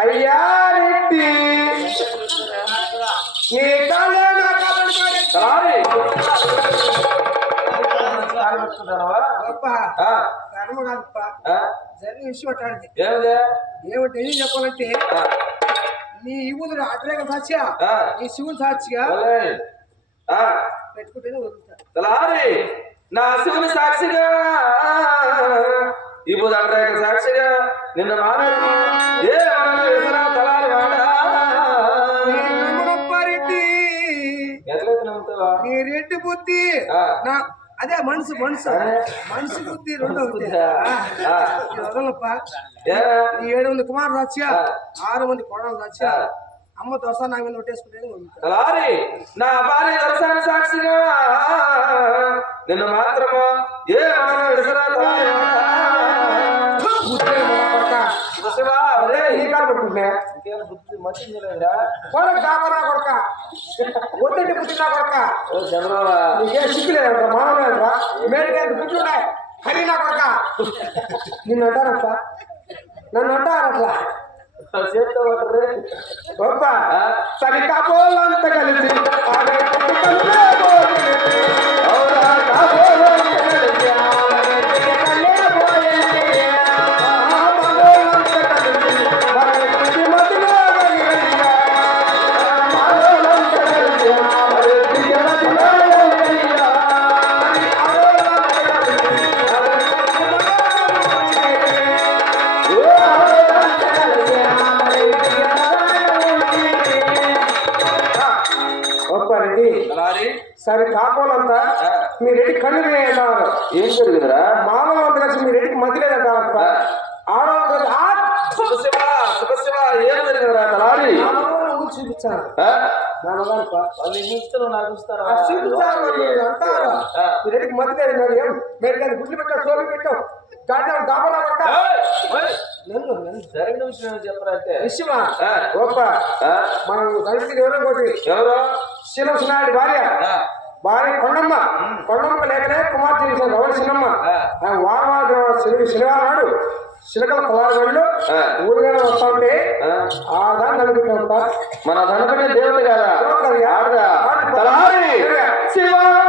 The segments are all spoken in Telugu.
అయ్యా రెడ్డి. నీ కాళ్ళే నా జరిగిన విషయం అట్లాంటిది ఏమిటి ఏం చెప్పాలంటే నీ యువతుడు అడ్రేక సాక్షిగా నీ శివుని సాక్షిగా. భలే. పెట్టుకుంటేనే వదులుతా నా శివుని సాక్షిగా ఇప్పుడు అడ్రేక సాక్షిగా. నిన్న మానడు ఏ విసరా తలారి వాడా? నేను నమ్మనప్ప రెడ్డి ఎట్లయితే నమ్ముతావా నీ రెడ్డి బుద్ధి. నా అదే మనసు మనసు. మనసు బుద్ధి రెండు ఆ, వదలప్ప. ఏడు మంది కుమారు సాక్షిగా ఆ. ఆరు మంది కోడలు ఆ. అమ్మ దోస నా మీద తలారి నా భార్య దర్శన సాక్షిగా. నిన్ను మాత్రము ఏ విసరా తలారి వాడా బుద్ధి మొల కొడక. శివా, ఒరే, ఈ కాడ పట్టుకుంటే ఇంకేం బుద్ధి మర్చించలేదురా కొడక దాబరా కొడక వద్దంటే బుద్ధి నా కొడక ఓ చంద్రబాబా నీకే సిగ్గు లేదంట మానవ లేదంట మేడికి సరే కాపోలంతా మీ రెడ్డి కళ్ళు వేయంటారు ఏం జరిగిందిరా మామూలు అంత కలిసి మీ రెడ్డికి మధ్య లేదంటారు ఆడవాళ్ళు కలిసి ఆ! శుభశివ శుభశివ ఏం జరిగిందిరా తలారి? ఆడవాళ్ళు ఊరు చూపించాను ఆ? నా మగానిప. వాళ్ళు నీకు ఇస్తారు నాకు ఇస్తారా ఆ చూపించారు వాళ్ళు అంటారు. ఆ. మీ రెడ్డికి మధ్య లేదు మరి కానీ గుడ్లు పెట్టావు పెట్టావు గాడ్డా దాబరా జరిగిన విషయం చెప్పరా విషయమా. గొప్ప? మనం కలిసి ఎవరో కొట్టి ఎవరు? శిలసునాయుడు భార్య. భార్య కొండమ్మ. కొండమ్మ లేకనే కుమార్తె రవణ చిన్నమ్మ? ఆ. వారవాద శనివారం నాడు శిలకల కుమారుడు. ఊరుగా వస్తా ఉంటే ఆ? దాన్ని నలుగుతుంట మన ధనపడే దేవత కదా. ఆడదా? తలారి! శివ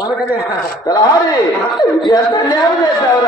మనకనే. తలారి ఎంత న్యాయం చేశావు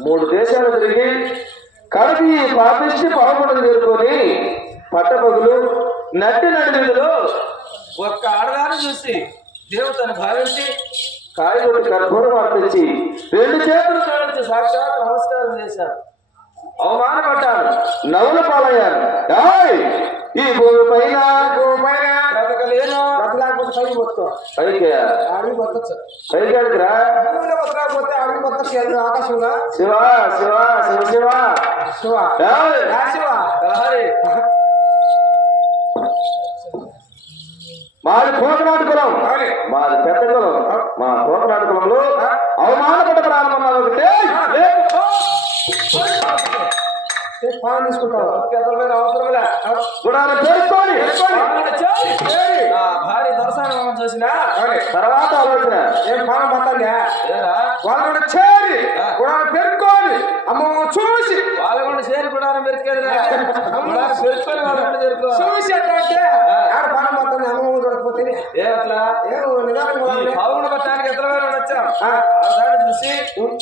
మూడు దేశాలు తిరిగి కడకి పాపిష్టి పాపడం చేరుకొని పట్టపగులు నట్టి నడిమిదిలో ఒక్క ఆడదాన్ని చూసి దేవతను భావించి కాయలు కర్పూరం అర్పించి రెండు చేతులు జోడించి సాక్షాత్ నమస్కారం చేశాను అవమానపడ్డాను నవ్వుల పాలయ్యాను ఏయ్! ఈ భూమి పైన పైన బ్రతకలేను. బతలాకపోతే పైకి పోతావు పైకి. అడవి బతచ్చు పైకి రా భూమిలో బతకకపోతే అడవి ఎదురు ఆకాశంలో. శివ శివ శివ శివ. శివ. శివ. మాది పోకనాటు కులం. మాది పెద్ద కులం మా పోకనాటు కులంలో అవమానపడ్డ ప్రారంభం ఒకటే. పాలన తీసుకుంటావు పెద్దలమైన అవసరంలే. గుడాన్ని పేర్కొని వాళ్ళని చేరి, నా భార్య దొరసానం చూసినా తర్వాత ఆలోచన. పాలన వాళ్ళు కూడా చేరి కూడా పెరుక్కొని అమ్మ చూసి. వాళ్ళ కూడా చేరి గుడాన్ని పెరుక్కొని వాళ్ళ కూడా చేరుకో. చూసి అంటే ఆడ పాలన పట్టాలి అమ్మ చూడకపోతే ఏమట్లా ఏం నిదానం ఈ కూడా పావును పట్టడానికి ఎత్తలమైన వచ్చాం చూసి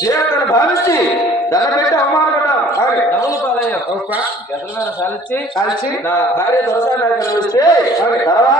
దేవతను భావించి దండ పెట్టి అవమానపడ్డాం పాలయ్యాం సాలిచ్చి నా భార్య నాకు కనిపిస్తే తర్వాత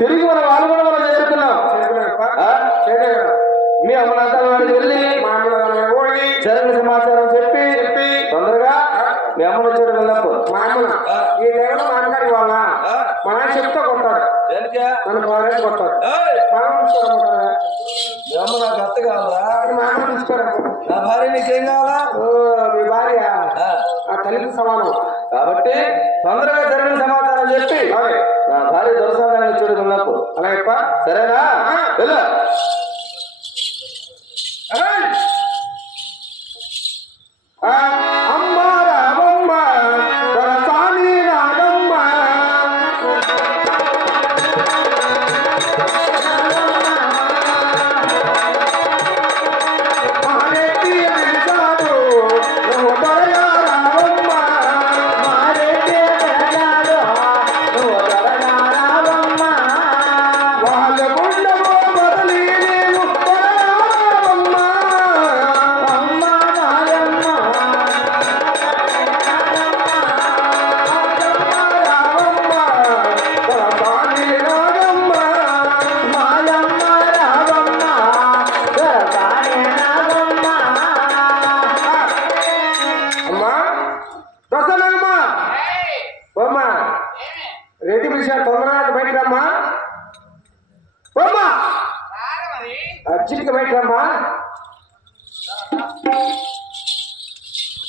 తిరిగి మన వాళ్ళు కూడా మనం చేరుకున్నాం? మీ అమ్మ నాన్నల వాడికి వెళ్ళి జరిగిన సమాచారం చెప్పి చెప్పి తొందరగా మీ అమ్మను వచ్చాడు వెళ్ళప్పుడు మా అమ్మన ఈ టైంలో మా అమ్మగారి వాళ్ళ మా నాన్న చెప్తే కొట్టాడు నన్ను బాగా కొట్టాడు మీ అమ్మ నాకు అత్త కావాలా మా అమ్మ తీసుకోరా. నా భార్య నీకేం కావాలా? ఓ మీ భార్య. ఆ. తల్లికి సమానం. కాబట్టి తొందరగా జరిగిన సమాచారం చెప్పి பண்ணலாம் போதும் அழகப்பா சரியா reclamar.